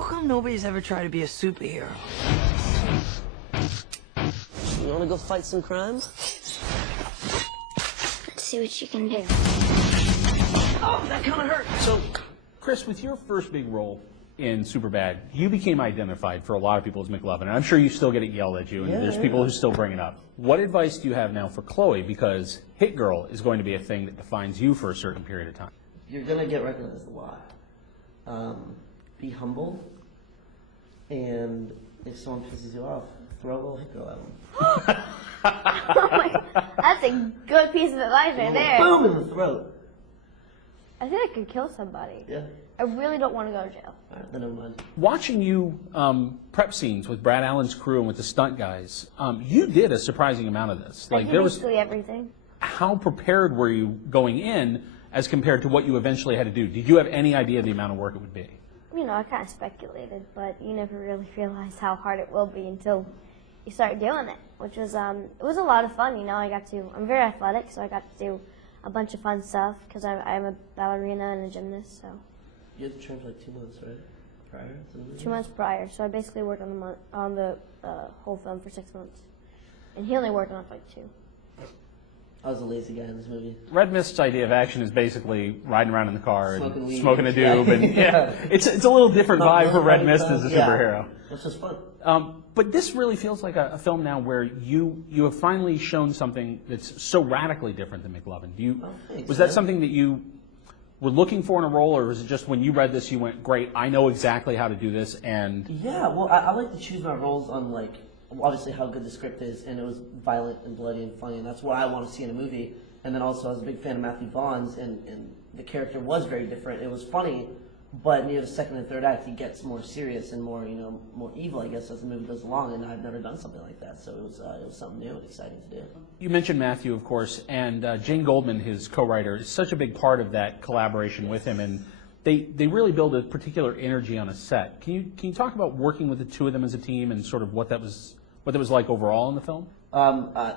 How come nobody's ever tried to be a superhero? You wanna go fight some crimes? Let's see what you can do. Oh, that kind of hurt. So, Chris, with your first big role in Superbad, you became identified for a lot of people as McLovin, and I'm sure you still get it yelled at you, and there's people who still bring it up. What advice do you have now for Chloe? Because Hit Girl is going to be a thing that defines you for a certain period of time. You're gonna get recognized a lot. Be humble, and if someone pisses you off, throw a little Hit Girl at them. Oh my God. That's a good piece of advice right there. Boom in the throat. I think I could kill somebody. Yeah. I really don't want to go to jail. All right, then never mind. Watching you prep scenes with Brad Allen's crew and with the stunt guys, you did a surprising amount of this. Like there was basically everything. How prepared were you going in as compared to what you eventually had to do? Did you have any idea the amount of work it would be? You know, I kind of speculated, but you never really realize how hard it will be until you start doing it, which was, it was a lot of fun, you know. I'm very athletic, so I got to do a bunch of fun stuff because I'm a ballerina and a gymnast, so. You had to train for like 2 months, right? Prior to the movie? 2 months prior, so I basically worked on the whole film for 6 months. And he only worked on it for like 2. I was a lazy guy in this movie. Red Mist's idea of action is basically riding around in the car Smoking and weed. smoking a doob, and it's a little different vibe for Red Mist as a superhero. It's just fun. But this really feels like a film now where you have finally shown something that's so radically different than McLovin. Was that something that you were looking for in a role, or was it just when you read this you went, great, I know exactly how to do this? And yeah, well, I like to choose my roles on like obviously how good the script is, and it was violent and bloody and funny, and that's what I want to see in a movie. And then also I was a big fan of Matthew Vaughn's, and the character was very different. It was funny, but near the second and third act he gets more serious and more, you know, more evil, I guess, as the movie goes along, and I've never done something like that, so it was something new and exciting to do. you mentioned Matthew, of course, and Jane Goldman, his co-writer, is such a big part of that collaboration with him, and they really build a particular energy on a set. Can you talk about working with the two of them as a team and sort of what that was like overall in the film?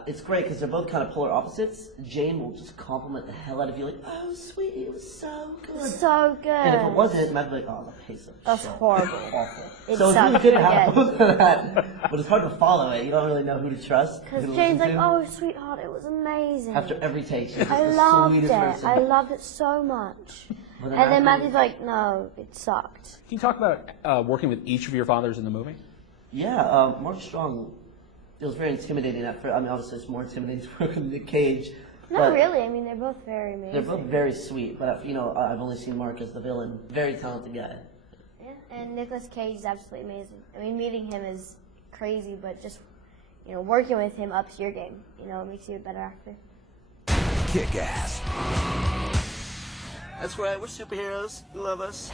It's great because they're both kind of polar opposites. Jane will just compliment the hell out of you, like, "Oh, sweetie, it was so good." So good. And if it wasn't, Matt would be like, "Oh, the piece of That's shit." horrible. Awful. It So it's sucked. really good to have Forget. both of that, but it's hard to follow it. You don't really know who to trust. Because who to Jane's listen like, to. "Oh, sweetheart, it was amazing." After every take, she's just I the loved sweetest it. person. I loved it so much. But And then Matthew- Matthew's like, "No, it sucked." Can you talk about working with each of your fathers in the movie? Yeah, Mark Strong. It was very intimidating at first. I mean, obviously, it's more intimidating to work with Nick Cage. Not but really. I mean, they're both very amazing. They're both very sweet, but you know, I've only seen Mark as the villain. Very talented guy. Yeah, and Nicolas Cage is absolutely amazing. I mean, meeting him is crazy, but just, you know, working with him ups your game. You know, it makes you a better actor. Kick ass. That's right. We're superheroes. You love us.